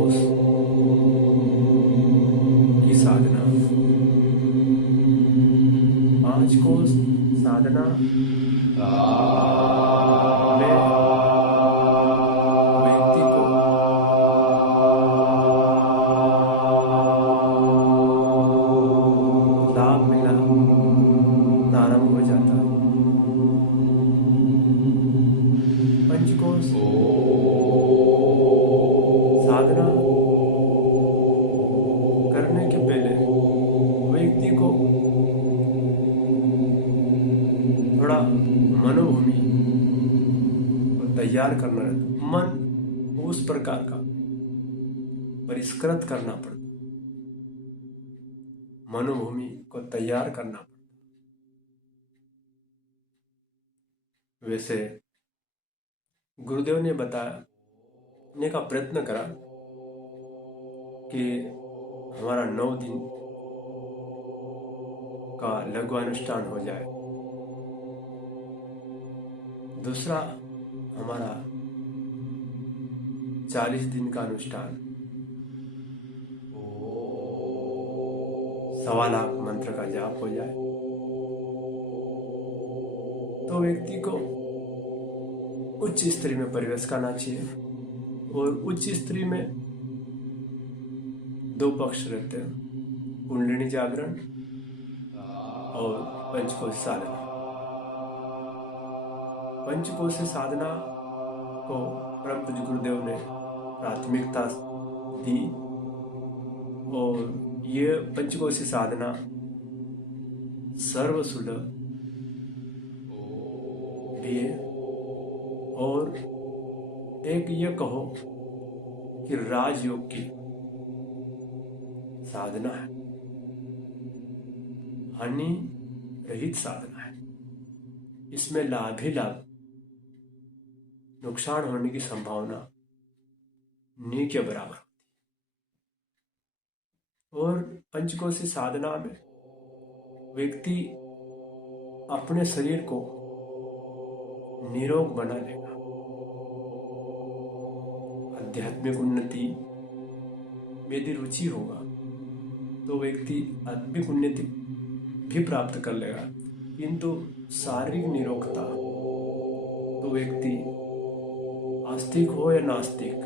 पंचकोश की साधना। पांच कोश साधना में व्यक्ति को लाभ मिलना प्रारंभ हो जाता है। पंचकोश साधना करने के पहले व्यक्ति को थोड़ा मनोभूमि को तैयार करना रहता। मन उस प्रकार का परिष्कृत करना पड़ता, मनोभूमि को तैयार करना पड़ता। वैसे गुरुदेव ने बताने का प्रयत्न करा कि हमारा 9 दिन का लघु अनुष्ठान हो जाए। दूसरा हमारा 40 दिन का अनुष्ठान, 1.25 लाख मंत्र का जाप हो जाए। तो व्यक्ति को उच्च स्त्री में प्रवेश करना चाहिए। और उच्च स्त्री में 2 पक्ष रहते हैं, कुंडलिनी जागरण और पंचकोश साधना। पंचकोश साधना को परम पूज्य गुरुदेव ने प्राथमिकता दी। और ये पंचकोश साधना सर्वसुलभ भी है। और एक ये कहो कि राजयोग की साधना है, हानि रहित साधना है। इसमें लाभ ही लाभ, नुकसान होने की संभावना नहीं के बराबर होती। और पंचकोशी साधना में व्यक्ति अपने शरीर को निरोग बना लेगा। आध्यात्मिक उन्नति में यदि रुचि होगा तो व्यक्ति आध्यात्मिक उन्नति भी प्राप्त कर लेगा। किंतु शारीरिक निरोगता तो व्यक्ति आस्तिक हो या नास्तिक,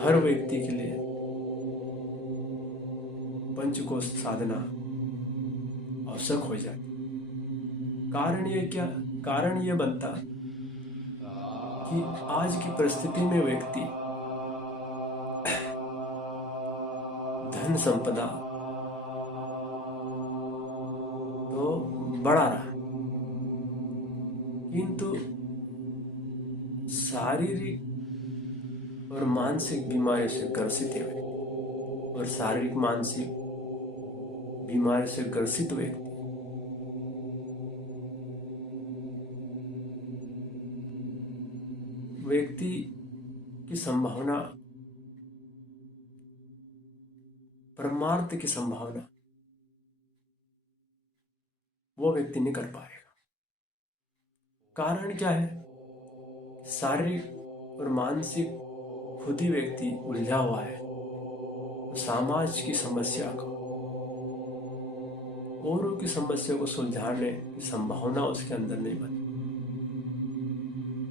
हर व्यक्ति के लिए पंचकोश साधना आवश्यक हो जाती। कारण ये क्या? कारण ये बनता कि आज की परिस्थिति में व्यक्ति धन संपदा तो बढ़ा रहा, किंतु शारीरिक और मानसिक बीमारी से ग्रसित है व्यक्ति। और शारीरिक मानसिक बीमारी से ग्रसित व्यक्ति की संभावना, परमार्थ की संभावना वो व्यक्ति नहीं कर पाएगा। कारण क्या है? शारीरिक और मानसिक खुद ही व्यक्ति उलझा हुआ है। तो समाज की समस्या को, औरों की समस्या को सुलझाने की संभावना उसके अंदर नहीं बनती।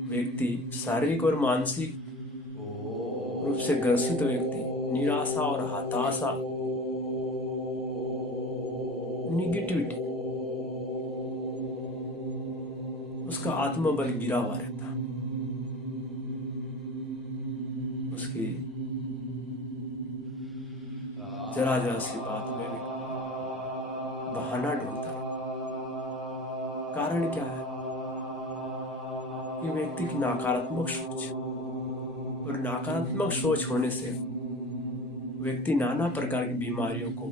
व्यक्ति शारीरिक और मानसिक रूप से ग्रसित व्यक्ति निराशा और हताशा, निगेटिविटी, उसका आत्मबल गिरा हुआ रहता। उसकी जरा जरा सी बात में भी बहाना ढूंढता है। कारण क्या है? कि व्यक्ति की नकारात्मक सोच, और नकारात्मक सोच होने से व्यक्ति नाना प्रकार की बीमारियों को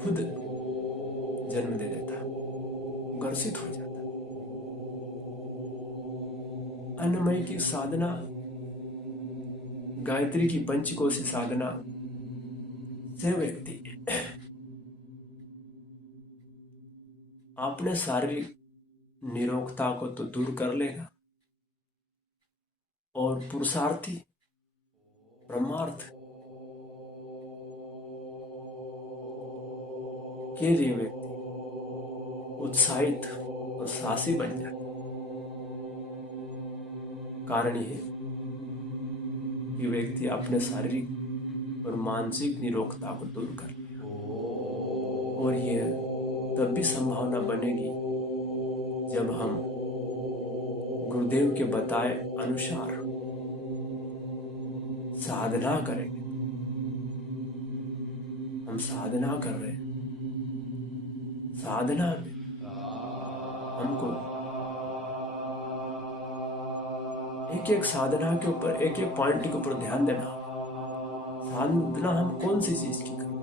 खुद जन्म दे देता, ग्रसित हो जाता। अन्नमय की साधना, गायत्री की पंचकोशी साधना से व्यक्ति अपने शारीरिक निरोगता को तो दूर कर लेगा, और पुरुषार्थी परमार्थ के लिए व्यक्ति उत्साहित और साहसी बन जाता। कारण यह कि व्यक्ति अपने शारीरिक और मानसिक निरोगता को दूर कर लिया, और यह तब भी संभावना बनेगी जब हम गुरुदेव के बताए अनुसार साधना करेंगे। हम साधना कर रहे हैं, साधना में हमको एक एक साधना के ऊपर, एक एक पॉइंट के ऊपर ध्यान देना। साधना हम कौन सी चीज की करें?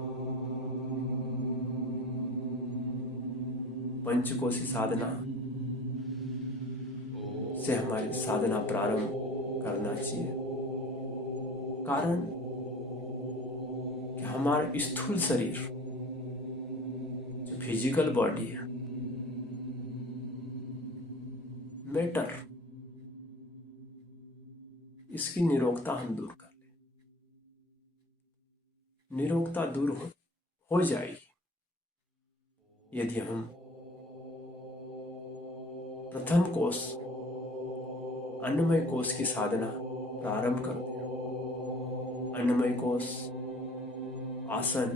पंचकोशी साधना से हमारी साधना प्रारंभ करना चाहिए। कारण कि हमारा स्थूल शरीर, जो फिजिकल बॉडी है, मैटर, इसकी निरोगता हम दूर कर लें। निरोगता दूर हो जाएगी यदि हम प्रथम कोश, अन्नमय कोश की साधना प्रारंभ करते हैं। अन्नमय कोश, आसन,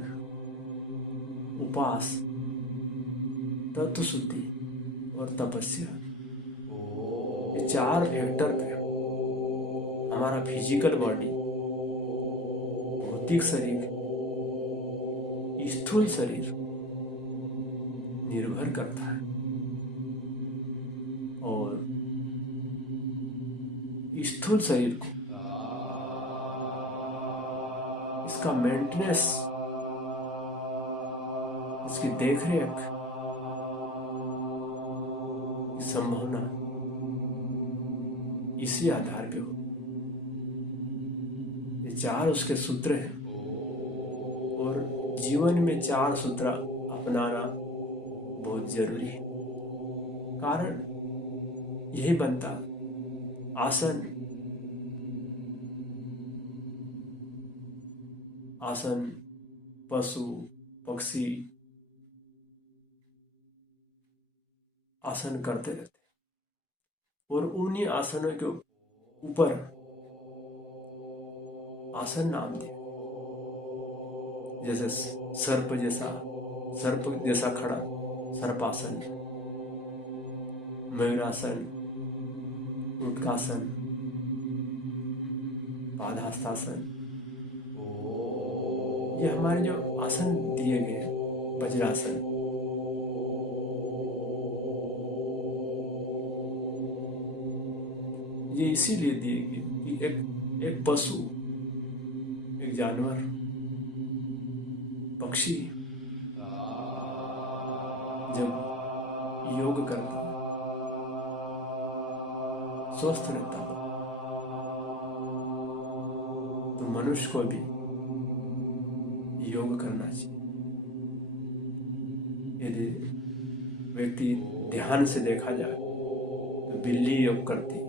उपास, तत्व शुद्धि और तपस्या, ये 4 फैक्टर पे हमारा फिजिकल बॉडी, भौतिक शरीर, स्थूल शरीर निर्भर करता है। और स्थूल शरीर को, इसका मेंटेनेंस, इसकी देखरेख की संभावना इसी आधार पे हो। ये 4 उसके सूत्र हैं, और जीवन में 4 सूत्र अपनाना बहुत जरूरी है। कारण यही बनता आसन, आसन पशु पक्षी आसन करते रहते, और उन्हीं आसनों के ऊपर आसन नाम दिया। जैसे सर्प जैसा खड़ा सर्पासन, मयूरासन, उटकासन, पादहस्तासन, ये हमारे जो आसन दिए गए हैं। वज्रासन, ये इसीलिए दिए गए कि एक पशु, एक जानवर, पक्षी जब योग करता है, स्वस्थ रहता है, तो मनुष्य को भी योग करना चाहिए। यदि व्यक्ति ध्यान से देखा जाए तो बिल्ली योग करती है,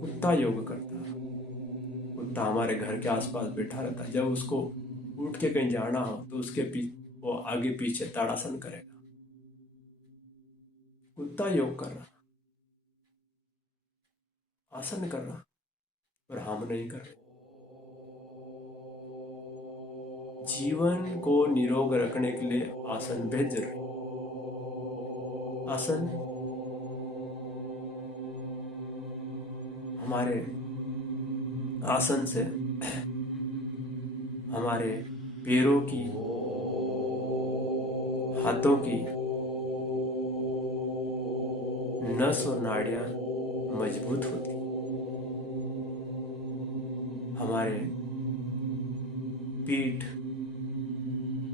कुत्ता योग करता है। कुत्ता हमारे घर के आसपास बैठा रहता है, जब उसको उठ के कहीं जाना हो तो उसके वो आगे पीछे ताड़ासन करेगा। कुत्ता योग कर रहा, आसन कर रहा, पर हम नहीं कर रहे। जीवन को निरोग रखने के लिए आसन बेहद जरूरी। आसन हमारे आसन से हमारे पैरों की, हाथों की नस और नाड़ियां मजबूत होती, हमारे पीठ,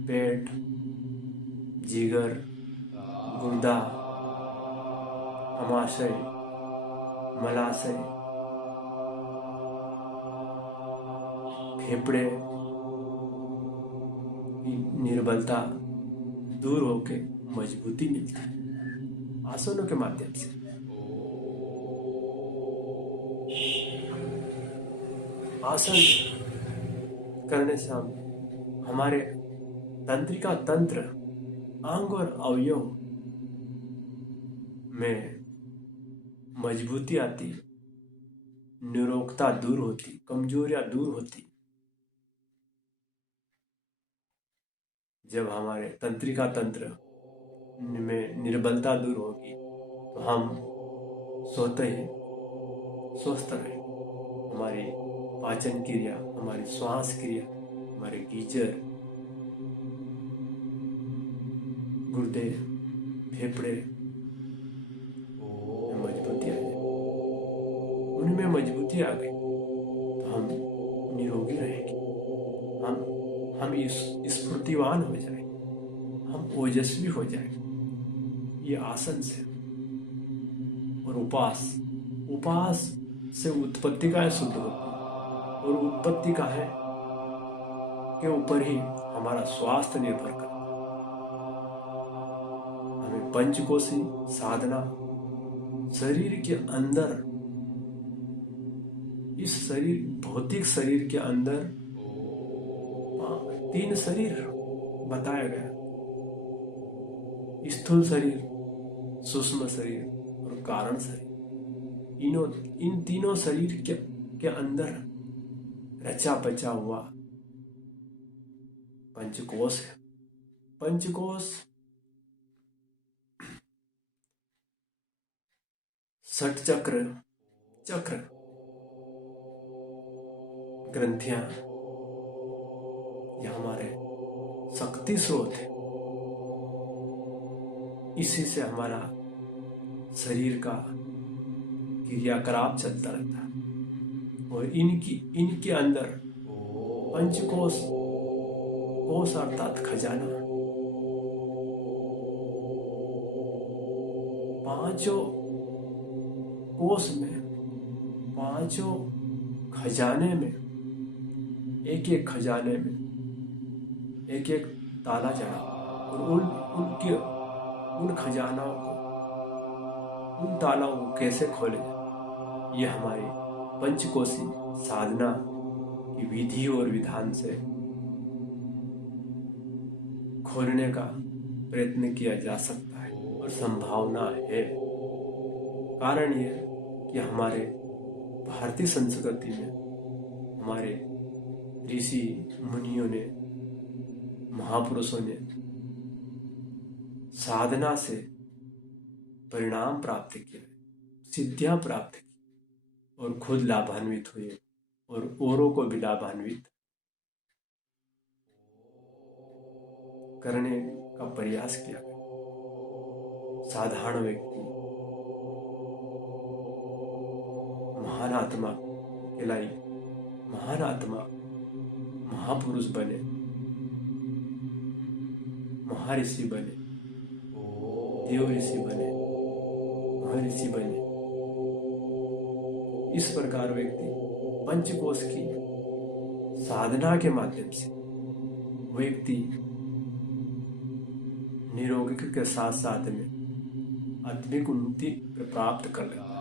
पेट, जिगर, गुर्दा, अमाशय, मलाशय, फेफड़े की निर्बलता दूर होकर मजबूती मिलती है। आसनों के माध्यम से। आसन करने से हम हमारे तंत्रिका तंत्र, अंग और अवयव में मजबूती आती, निरोगता दूर होती, कमजोरियां दूर होती। जब हमारे तंत्रिका तंत्र में निर्बलता दूर होगी तो हम स्वतः ही स्वस्थ रहेंगे। हमारी पाचन क्रिया, हमारी श्वास क्रिया, हमारे गीजर, गुर्दे, फेफड़े में मजबूती आ जाए। उनमें मजबूती आ गई तो हम निरोगी रहेंगे। हम स्फूर्तिवान हो जाएंगे, हम ओजस्वी हो जाएंगे। ये आसन से। और उपास से उत्पत्ति का शुद्ध होती है, और उत्पत्ति का है के ऊपर ही हमारा स्वास्थ्य निर्भर करता है। हमें पंचकोशी साधना शरीर के अंदर, इस शरीर, भौतिक शरीर के अंदर 3 शरीर बताया गया: स्थूल शरीर, सूक्ष्म शरीर और कारण शरीर। इन तीनों शरीर के अंदर रचा बचा हुआ पंचकोश है। पंचकोश 60 चक्र ग्रंथियां, ये हमारे शक्ति स्रोत है। इसी से हमारा शरीर का क्रियाकलाप चलता रहता है। और इनके अंदर पंचकोश, कोश अर्थात खजाना, पांचों कोश में, पांचों खजाने में, एक एक खजाने में एक एक ताला जड़ा, और उन खजानाओं को, उन तालों को कैसे खोले जाए, ये हमारी पंचकोशी साधना की विधि और विधान से खोलने का प्रयत्न किया जा सकता है। और संभावना है। कारण यह कि हमारे भारतीय संस्कृति में हमारे ऋषि मुनियों ने, महापुरुषों ने साधना से परिणाम प्राप्त किए, सिद्धियां प्राप्त की, और खुद लाभान्वित हुए और औरों को भी लाभान्वित करने का प्रयास किया। साधारण व्यक्ति महान आत्मा कहलाई, महान आत्मा महापुरुष बने, महर्षि बने, देव ऋषि बने, महर्षि बने। इस प्रकार व्यक्ति पंचकोश की साधना के माध्यम से व्यक्ति निरोगी के साथ साथ में आत्मिक उन्नति प्राप्त कर लेता है।